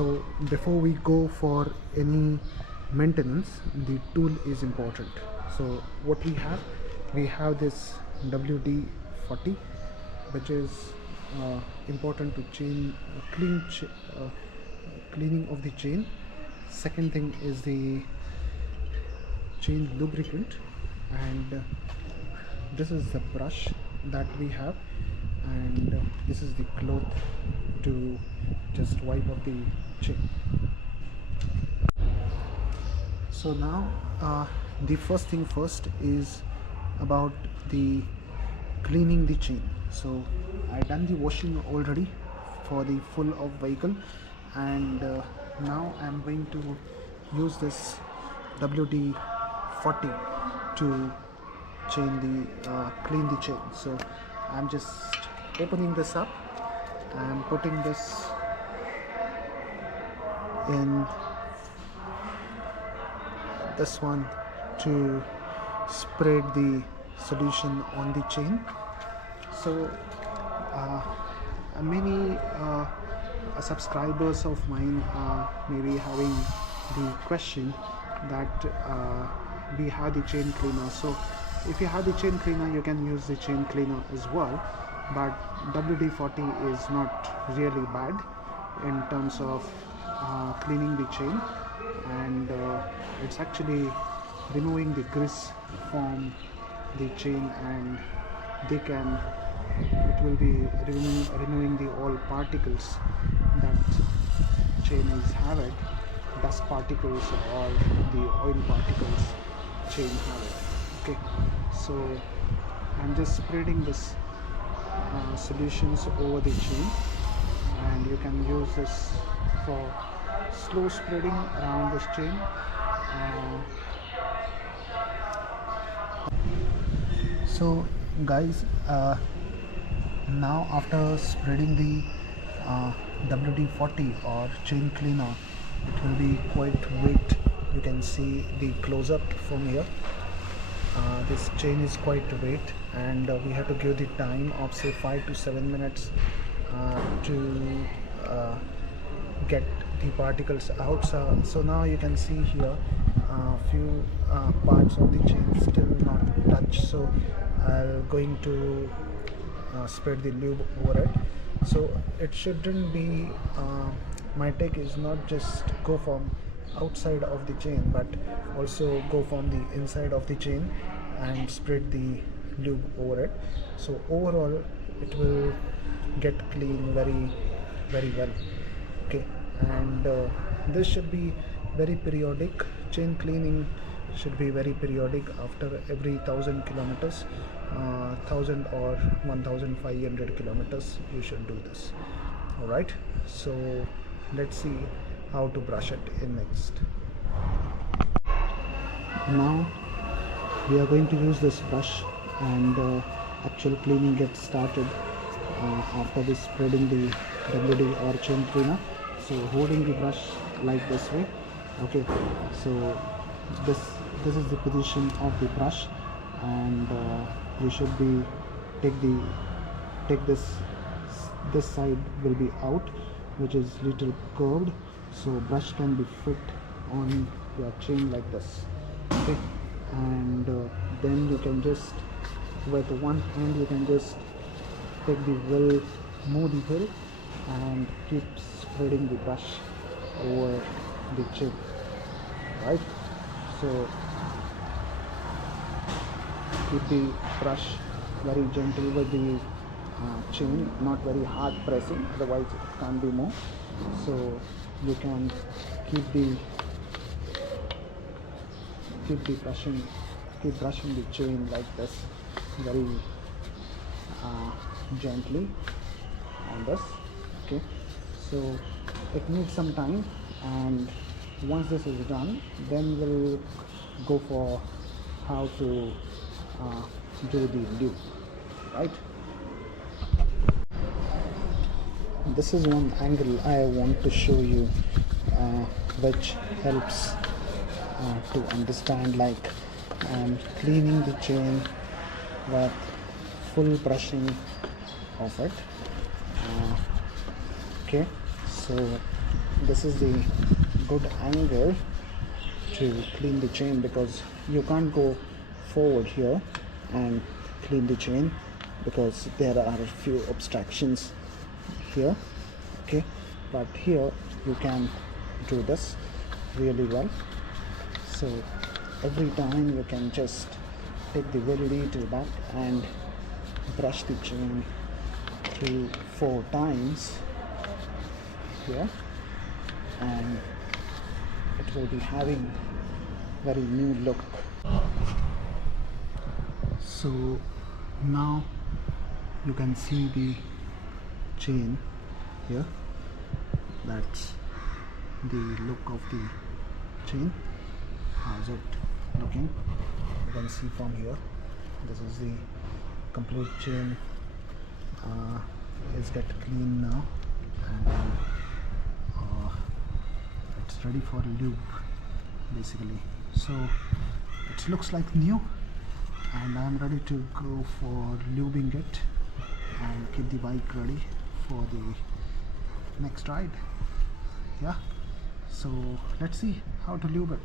So before we go for any maintenance, the tool is important. So what we have this WD-40, which is important to cleaning of the chain. Second thing is the chain lubricant, and this is the brush that we have, and this is the cloth to just wipe off the chain. So now the first thing first is about the cleaning the chain. So I done the washing already for the full of vehicle, and now I'm going to use this WD-40 to clean the chain. So I'm just opening this up. I'm putting this in this one to spread the solution on the chain. So many subscribers of mine may be having the question that we have the chain cleaner. So if you have the chain cleaner, you can use the chain cleaner as well, but WD-40 is not really bad in terms of cleaning the chain, and it's actually removing the grease from the chain, and it will be removing the all particles that chain is having, dust particles or the oil particles chain have. Okay, so I'm just spreading this solutions over the chain, and you can use this for slow spreading around this chain. So guys, now after spreading the WD-40 or chain cleaner, it will be quite wet. You can see the close-up from here. This chain is quite wet, and we have to give the time of say 5 to 7 minutes to get the particles out. So now you can see here few parts of the chain still not touched, so I'm going to spread the lube over it. So it shouldn't be my take is not just go from outside of the chain, but also go from the inside of the chain and spread the lube over it. So overall it will get clean very well. Okay, and this should be very periodic. Chain cleaning should be very periodic. After every 1000 kilometers, 1000 or 1500 kilometers, you should do this. All right, so let's see how to brush it in next. Now we are going to use this brush, and actual cleaning gets started after this spreading the WD or chain cleaner. So holding the brush like this way. Okay, so this is the position of the brush, and you should be take this side will be out, which is little curved, so brush can be fit on your chain like this. Okay, and then you can just with one hand you can just take the wheel, move the wheel, and keep spreading the brush over the chain, right? So keep the brush very gentle with the chain, not very hard pressing, otherwise it can't be moved. So you can keep brushing the chain like this, very gently on this. Okay, so it needs some time, and once this is done, then we'll go for how to do the lube, right? This is one angle I want to show you, which helps to understand, like I'm cleaning the chain with full brushing of it. Okay, so this is the good angle to clean the chain, because you can't go forward here and clean the chain because there are a few obstructions here. Okay, but here you can do this really well. So every time you can just take the welly to the back and brush the chain 3-4 times here, and it will be having very new look. So now you can see the chain here. That's the look of the chain. How's it looking? You can see from here, this is the complete chain. Is get clean now, and it's ready for lube basically. So it looks like new, and I'm ready to go for lubing it and keep the bike ready for the next ride. Yeah, so let's see how to lube it.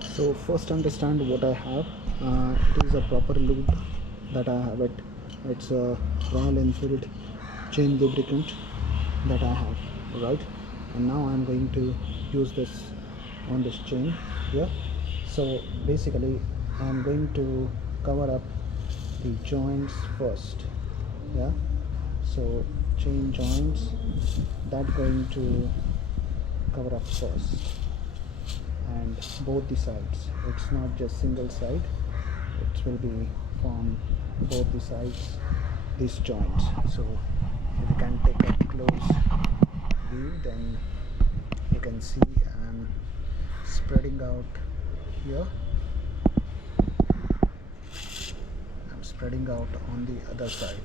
So first understand what I have. It is a proper lube that I have it. It's a Royal Enfield chain lubricant that I have, right? And now I'm going to use this on this chain here. So basically I'm going to cover up the joints first. Yeah, so chain joints, that going to cover up first, and both the sides. It's not just single side, it will be from both the sides, these joints. So if you can take a close view, then you can see I'm spreading out here. I'm spreading out on the other side,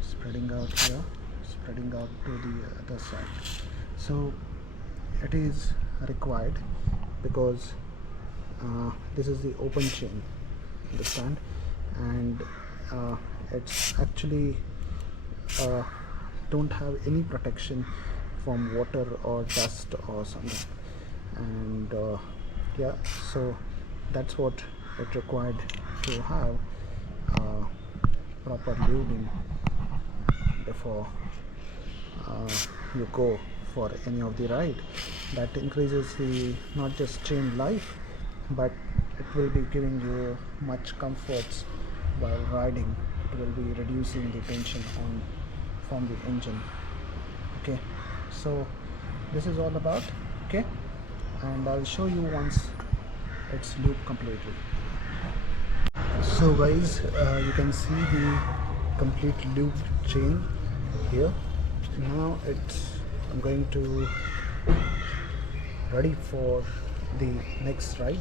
spreading out here, spreading out to the other side. So it is required because this is the open chain, understand, and it's actually don't have any protection from water or dust or something, and yeah, so that's what it required to have proper lubing before you go for any of the ride. That increases the not just chain life, but it will be giving you much comforts while riding. It will be reducing the tension on from the engine. Okay, so this is all about. Okay, and I'll show you once it's lubed completely. So guys, you can see the complete lubed chain here. Now I'm going to ready for the next ride.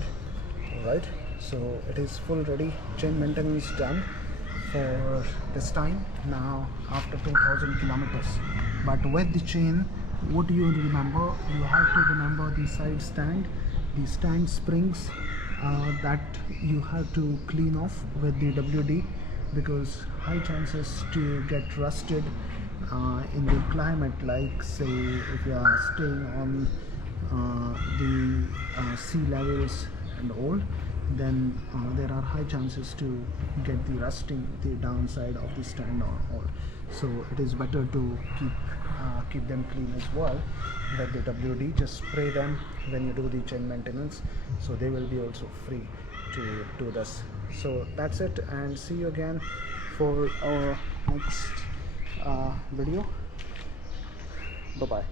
Alright, so it is full ready, chain maintenance done for this time now after 2000 kilometers. But with the chain, what do you remember? You have to remember the side stand, the stand springs that you have to clean off with the WD, because high chances to get rusted in the climate, like say if you are staying on the sea levels and all, then there are high chances to get the rusting, the downside of the stand or all. So it is better to keep them clean as well with the WD. Just spray them when you do the chain maintenance, so they will be also free to do this. So that's it, and see you again for our next video. Bye bye.